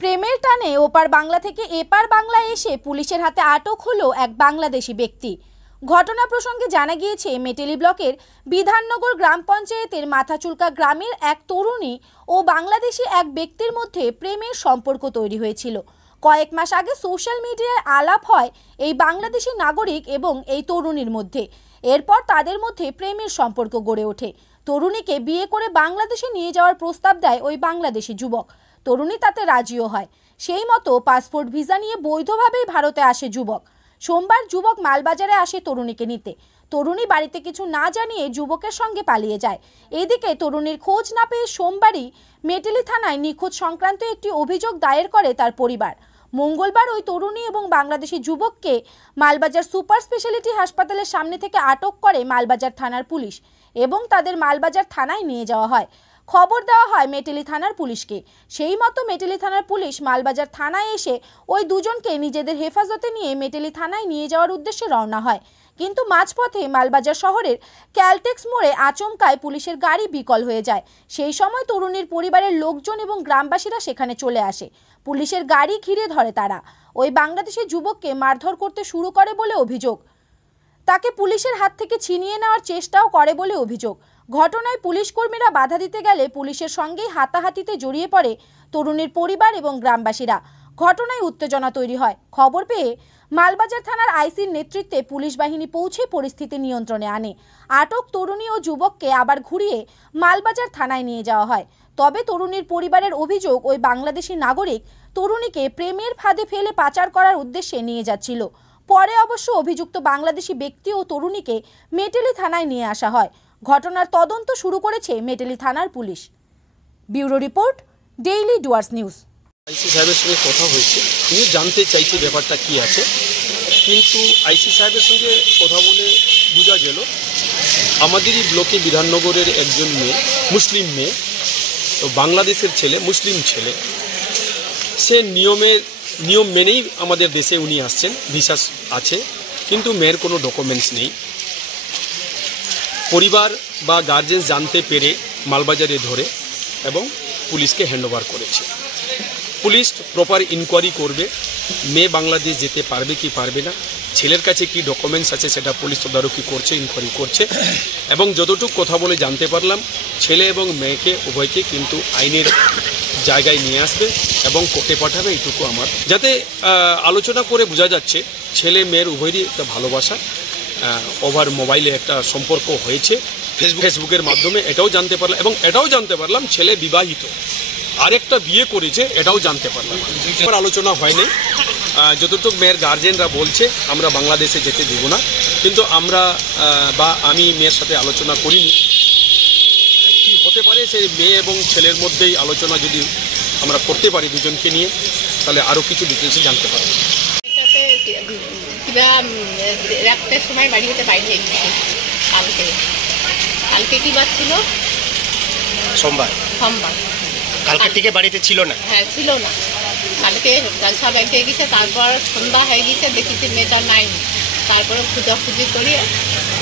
প্রেমের টানে ওপার বাংলা থেকে এপার বাংলায় এসে পুলিশের হাতে আটক হলো এক বাংলাদেশি ব্যক্তি। ঘটনা প্রসঙ্গে জানা গিয়েছে, মেটেলি ব্লকের বিধাননগর গ্রাম পঞ্চায়েতের মাথাচুলকা গ্রামের এক তরুণী ও বাংলাদেশি এক ব্যক্তির মধ্যে প্রেমের সম্পর্ক তৈরি হয়েছিল। কয়েক মাস আগে সোশ্যাল মিডিয়ায় আলাপ হয় এই বাংলাদেশি নাগরিক এবং এই তরুণীর মধ্যে। এরপর তাদের মধ্যে প্রেমের সম্পর্ক গড়ে ওঠে। তরুণীকে বিয়ে করে বাংলাদেশে নিয়ে যাওয়ার প্রস্তাব দেয় ওই বাংলাদেশি যুবক। তরুণী তাতে রাজিও হয়। সেই মতো পাসপোর্ট ভিসা নিয়ে বৈধভাবেই ভারতে আসে যুবক। সোমবার যুবক মালবাজারে আসে তরুণীকে নিতে। তরুণী বাড়িতে কিছু না জানিয়ে যুবকের সঙ্গে পালিয়ে যায়। এদিকে তরুণীর খোঁজ না পেয়ে সোমবারই মেটেলি থানায় নিখোঁজ সংক্রান্ত একটি অভিযোগ দায়ের করে তার পরিবার। মঙ্গলবার ওই তরুণী এবং বাংলাদেশি যুবককে মালবাজার সুপার স্পেশালিটি হাসপাতালের সামনে থেকে আটক করে মালবাজার থানার পুলিশ এবং তাদের মালবাজার থানায় নিয়ে যাওয়া হয়। খবর দেওয়া হয় মেটেলি থানার পুলিশকে। সেই মতো মেটেলি থানার পুলিশ মালবাজার থানায় এসে ওই দুজনকে নিজেদের হেফাজতে নিয়ে মেটেলি থানায় নিয়ে যাওয়ার উদ্দেশ্যে রওনা হয়। কিন্তু মাঝপথে মালবাজার শহরের ক্যালটেক্স মোড়ে আচমকায় পুলিশের গাড়ি বিকল হয়ে যায়। সেই সময় তরুণীর পরিবারের লোকজন এবং গ্রামবাসীরা সেখানে চলে আসে। পুলিশের গাড়ি ঘিরে ধরে তারা। ওই বাংলাদেশি যুবককে মারধর করতে শুরু করে বলে অভিযোগ। তাকে পুলিশের হাত থেকে ছিনিয়ে নেওয়ার চেষ্টাও করে বলে অভিযোগ। ঘটনায় পুলিশ কর্মীরা বাধা দিতে গেলে পুলিশের সঙ্গেই হাতাহাতিতে জড়িয়ে পড়ে তরুণীর পরিবার এবং গ্রামবাসীরা। ঘটনায় উত্তেজনা তৈরি হয়। খবর পেয়ে মালবাজার থানার আইসির নেতৃত্বে পুলিশ বাহিনী পৌঁছে পরিস্থিতি নিয়ন্ত্রণে আনে। আটক তরুণী ও যুবককে আবার ঘুরিয়ে মালবাজার থানায় নিয়ে যাওয়া হয়। তবে তরুণীর পরিবারের অভিযোগ, ওই বাংলাদেশি নাগরিক তরুণীকে প্রেমের ফাঁদে ফেলে পাচার করার উদ্দেশ্যে নিয়ে যাচ্ছিল। পরে অবশ্য অভিযুক্ত বাংলাদেশি ব্যক্তি ও তরুণীকে মেটেলি থানায় নিয়ে আসা হয়। ঘটনার তদন্ত শুরু করেছে মেটেলি থানার police. Bureau report, daily Dooars news. IC সাহেবের সঙ্গে কথা হয়েছে, তিনি জানতে চাইছে ব্যাপারটা কি আছে, কিন্তু আইসি সাহেবের সঙ্গে কথা বলে বোঝা গেল আমাদেরই ব্লকে বিধাননগরের একজন মেয়ে, মুসলিম মেয়ে, তো বাংলাদেশের ছেলে, মুসলিম ছেলে, সে নিয়ম মেনেই আমাদের দেশে উনি আসছেন, ভিসা আছে, কিন্তু মেয়ের কোনো ডকুমেন্টস নেই। পরিবার বা গার্জেন্স জানতে পেরে মালবাজারে ধরে এবং পুলিশকে হ্যান্ডওভার করেছে। পুলিশ প্রপার ইনকোয়ারি করবে, মেয়ে বাংলাদেশ যেতে পারবে কি পারবে না, ছেলের কাছে কি ডকুমেন্টস আছে সেটা পুলিশ তদারকি করছে, ইনকোয়ারি করছে। এবং যতটুকু কথা বলে জানতে পারলাম, ছেলে এবং মেয়েকে উভয়কে কিন্তু আইনের জায়গায় নিয়ে আসবে এবং কোর্টে পাঠাবে, এইটুকু আমার। যাতে আলোচনা করে বোঝা যাচ্ছে ছেলে মেয়ের উভয়েরই একটা ভালোবাসা, ওভার মোবাইলে একটা সম্পর্ক হয়েছে ফেসবুকের মাধ্যমে, এটাও জানতে পারলাম। এবং এটাও জানতে পারলাম ছেলে বিবাহিত, আরেকটা বিয়ে করেছে, এটাও জানতে পারলাম। আমার আলোচনা হয়নি। যতটুকু মেয়ের গার্জেনরা বলছে আমরা বাংলাদেশে যেতে দেব না, কিন্তু আমরা বা আমি মেয়ের সাথে আলোচনা করিনি। কি হতে পারে সেই মেয়ে এবং ছেলের মধ্যেই আলোচনা যদি আমরা করতে পারি দুজনকে নিয়ে, তাহলে আরও কিছু ডিটেলসে জানতে পারবো। রাত্রের সময় বাড়ি হতে বাইরে গেছি। কালকে কি বার ছিল? সোমবার। কালকে থেকে বাড়িতে ছিল না? হ্যাঁ, ছিল না। কালকে জলসা ব্যাংকে গেছে, তারপর সন্ধ্যা হয়ে গেছে, দেখেছি মেয়েটা নাই। তারপরে খুঁজাখুঁজি করি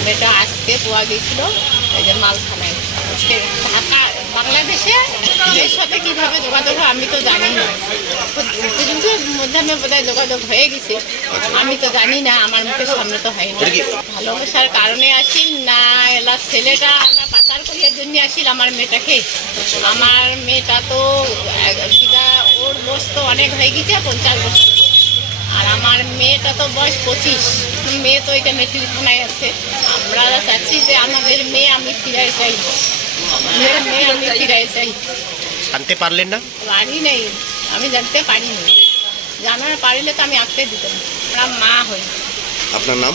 মেয়েটা আজকে পাওয়া গেছিল এই যে মালখানায়। ঢাকা বাংলাদেশে এর সাথে কীভাবে যোগাযোগ হয় আমি তো জানি না। দুজনের মধ্যে আমি বোধহয় যোগাযোগ হয়ে গেছে, আমি তো জানি না, আমার মুখের সামনে তো হয়নি। ভালোবাসার কারণে আসিল না, এলা ছেলেটা আমরা পাচার করিয়ার জন্য আসিল আমার মেয়েটাকে। আমার মেয়েটা তো ওর বয়স তো অনেক হয়ে গেছে, 50 বছর, আর আমার মেয়েটা তো বয়স 25। মেয়ে তো এটা মেট্রিক থানায় আছে। আমরা চাচ্ছি যে আমাদের মেয়ে আমি ফিরাই চাই, মেয়ে আমি ফিরাই চাই। জানতে পারলেন না? পারি নেই, আমি জানতে পারিনি। জানার পারিলে তো আমি আঁকতে দিতাম। আমরা মা হই। আপনার নাম?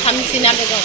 শামসিনা বেগম।